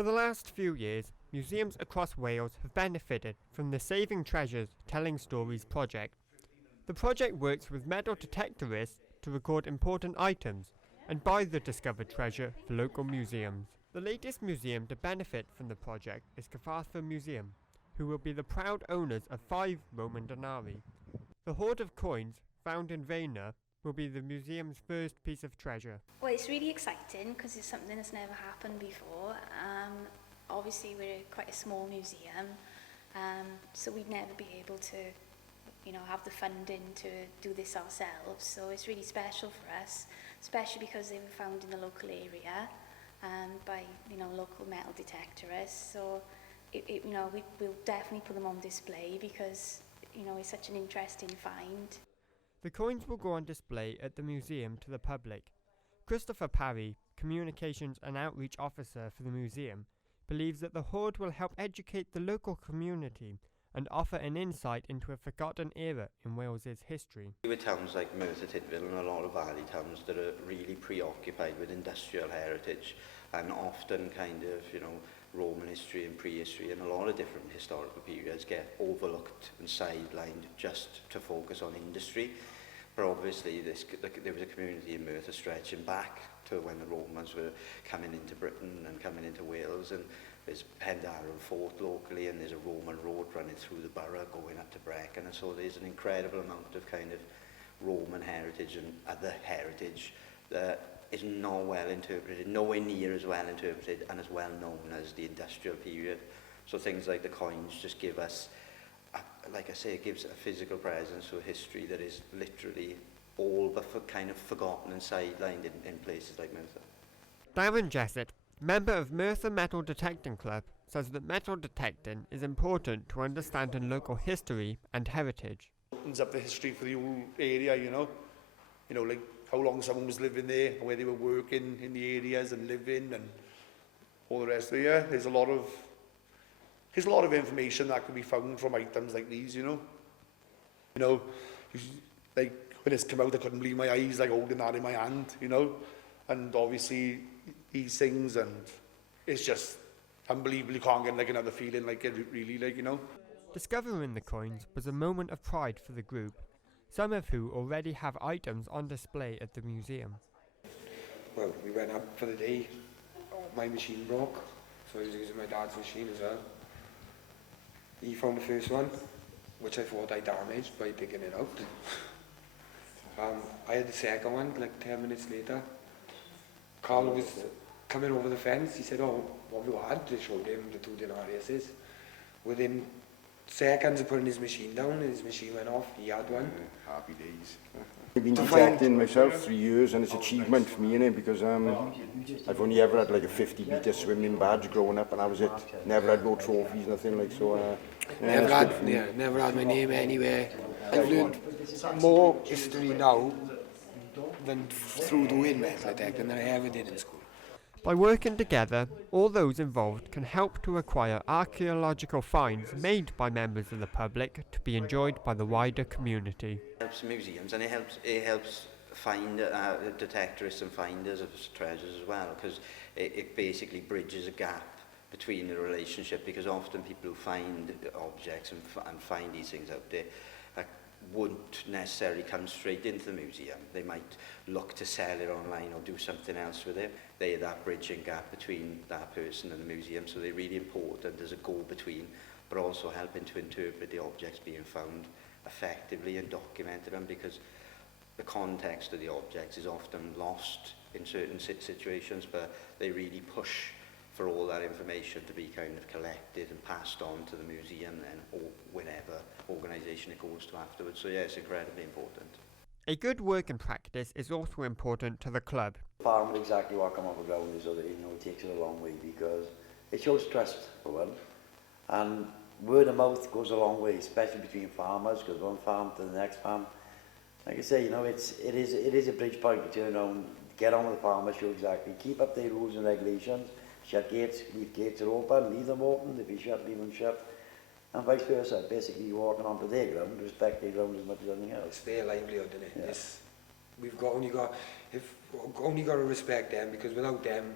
For the last few years, museums across Wales have benefited from the Saving Treasures Telling Stories project. The project works with metal detectorists to record important items and buy the discovered treasure for local museums. The latest museum to benefit from the project is Cyfarthfa Museum, who will be the proud owners of 5 Roman denarii. The hoard of coins found in Manor will be the museum's first piece of treasure. Well, it's really exciting because it's something that's never happened before. Obviously, we're quite a small museum, so we'd never be able to, have the funding to do this ourselves. So it's really special for us, especially because they were found in the local area by, local metal detectorists. So, we'll definitely put them on display because, it's such an interesting find. The coins will go on display at the museum to the public. Christopher Parry, Communications and Outreach Officer for the museum, believes that the hoard will help educate the local community and offer an insight into a forgotten era in Wales's history. With towns like Merthyr Tydfil and a lot of valley towns that are really preoccupied with industrial heritage and often Roman history and prehistory and a lot of different historical periods get overlooked and sidelined just to focus on industry. But obviously there was a community in Merthyr stretching back to when the Romans were coming into Britain and coming into Wales, and there's Pendarrow Fort locally, and there's a Roman road running through the borough going up to Brecon, and so there's an incredible amount of Roman heritage and other heritage that is not well interpreted, nowhere near as well interpreted and as well known as the industrial period. So things like the coins just give us, it gives a physical presence to a history that is literally all but forgotten and sidelined in places like Merthyr. Darren Jessett, member of Merthyr Metal Detecting Club, says that metal detecting is important to understanding local history and heritage. It opens up the history for the whole area, like how long someone was living there, where they were working in the areas and living and all the rest of it. Yeah, there's a lot of information that can be found from items like these, like when it's come out, I couldn't believe my eyes, holding that in my hand, and obviously these things, and it's just unbelievable. You can't get another feeling like it really, Discovering the coins was a moment of pride for the group, some of who already have items on display at the museum. Well, we went up for the day. My machine broke, so I was using my dad's machine as well. He found the first one, which I thought I damaged by digging it out. I had the second one 10 minutes later. Carl was coming over the fence. He said, "Oh, what have you had?" They showed him the 2 denariuses. Within seconds of putting his machine down, his machine went off. He had one. Happy days. I've been detecting myself 3 years, and it's an achievement for me, because I've only ever had a 50-metre swimming badge growing up, and that was it. Never had no trophies, nothing so. Never had my name anywhere. I've learned more history now than through doing metal detecting than I ever did in school. By working together, all those involved can help to acquire archaeological finds made by members of the public to be enjoyed by the wider community. It helps museums, and it helps find detectorists and finders of treasures as well, because it basically bridges a gap between the relationship, because often people who find objects and find these things out there wouldn't necessarily come straight into the museum. They might look to sell it online or do something else with it. They're that bridging gap between that person and the museum, so they're really important as a go-between, but also helping to interpret the objects being found effectively and documented them, because the context of the objects is often lost in certain situations, but they really push for all that information to be collected and passed on to the museum or whatever organisation it goes to afterwards. So yeah, it's incredibly important. A good working practice is also important to the club. Farm exactly what come off the ground is, so that it takes it a long way, because it shows trust for one, and word of mouth goes a long way, especially between farmers, because one farm to the next farm, like I say, it is a bridge point to turn around, get on with the farmers, show exactly, keep up their rules and regulations. Shut gates, leave gates are open, leave them open, if you shut, leave them shut, and vice versa. Basically, you're walking onto their ground, respect their ground as much as anything else. It's their livelihood, isn't it? Yeah. We've only got to respect them, because without them,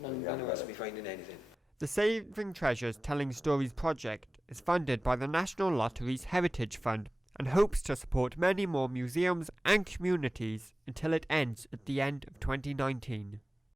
none of us will be finding anything. The Saving Treasures Telling Stories project is funded by the National Lottery's Heritage Fund and hopes to support many more museums and communities until it ends at the end of 2019.